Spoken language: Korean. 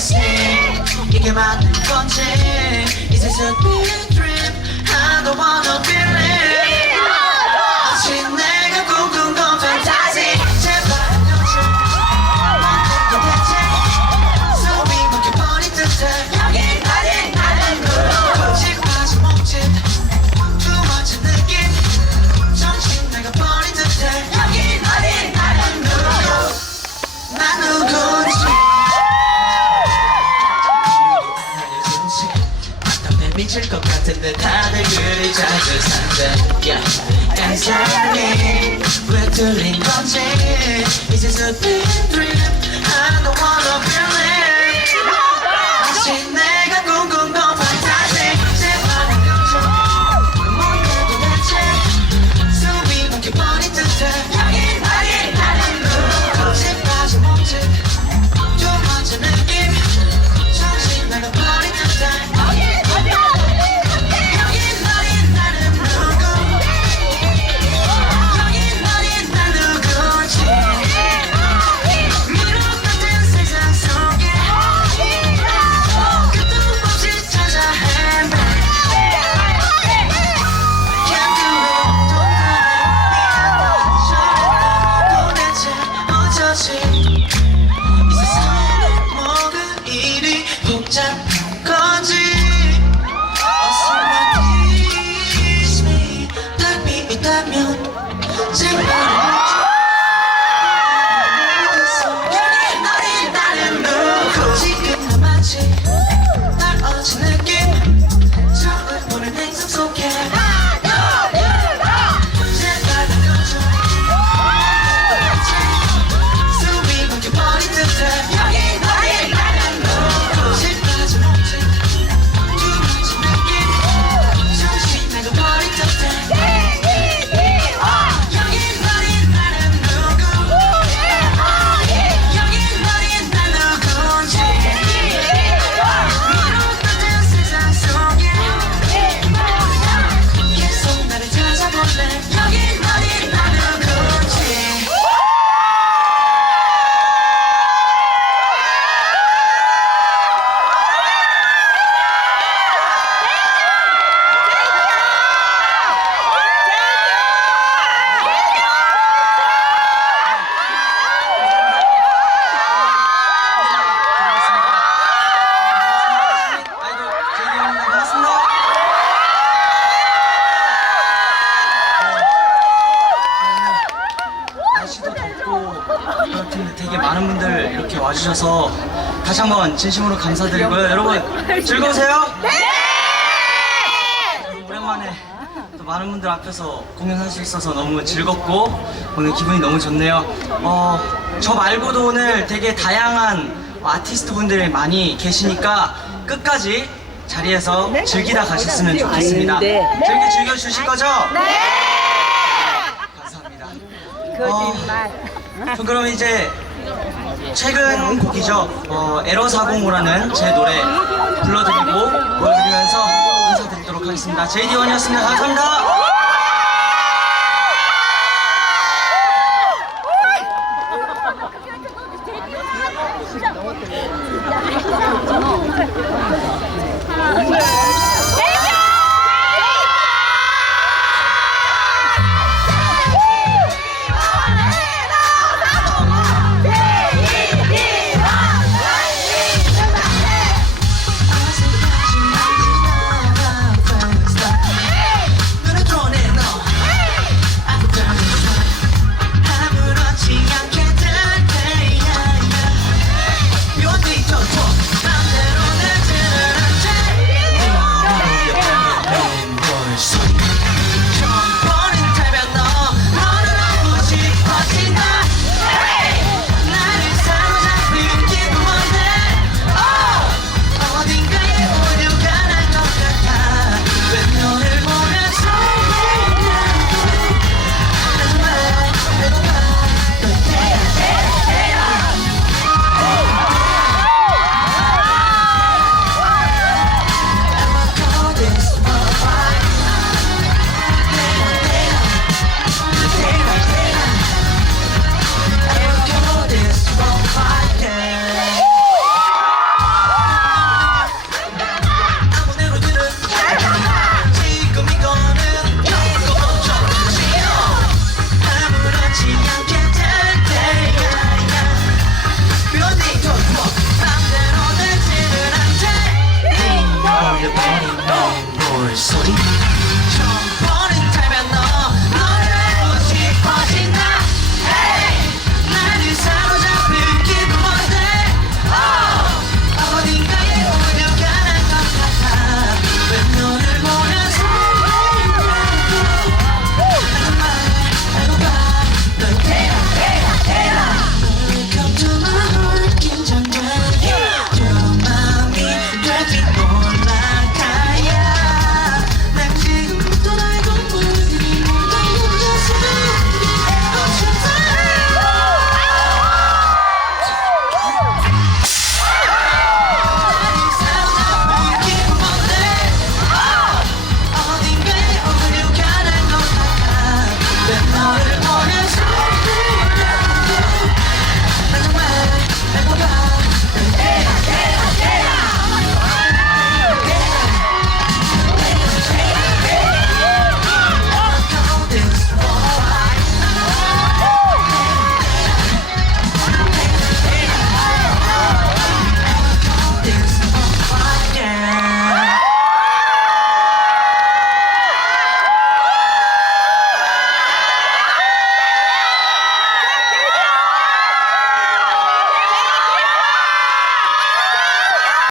yes 이게 맞는 건지 Is this a big dream I don't wanna believe 마치 내 미칠 것 같은데 다들 그리 자주 산대 yeah. Answer me 왜 틀린 건지 a big dream 되게 많은 분들 이렇게 와주셔서 다시 한번 진심으로 감사드리고요. 여러분 즐거우세요? 네! 오랜만에 또 많은 분들 앞에서 공연할 수 있어서 너무 즐겁고 오늘 기분이 너무 좋네요. 어, 저 말고도 오늘 되게 다양한 아티스트 분들이 많이 계시니까 끝까지 자리에서 즐기다 가셨으면 좋겠습니다. 즐겨 즐겨 주실 거죠? 감사합니다 거짓말. 저 그럼 이제 최근 곡이죠. 어, 에러 405라는 제 노래 불러드리고 보여드리면서 인사드리도록 하겠습니다. JD1이었습니다. 감사합니다.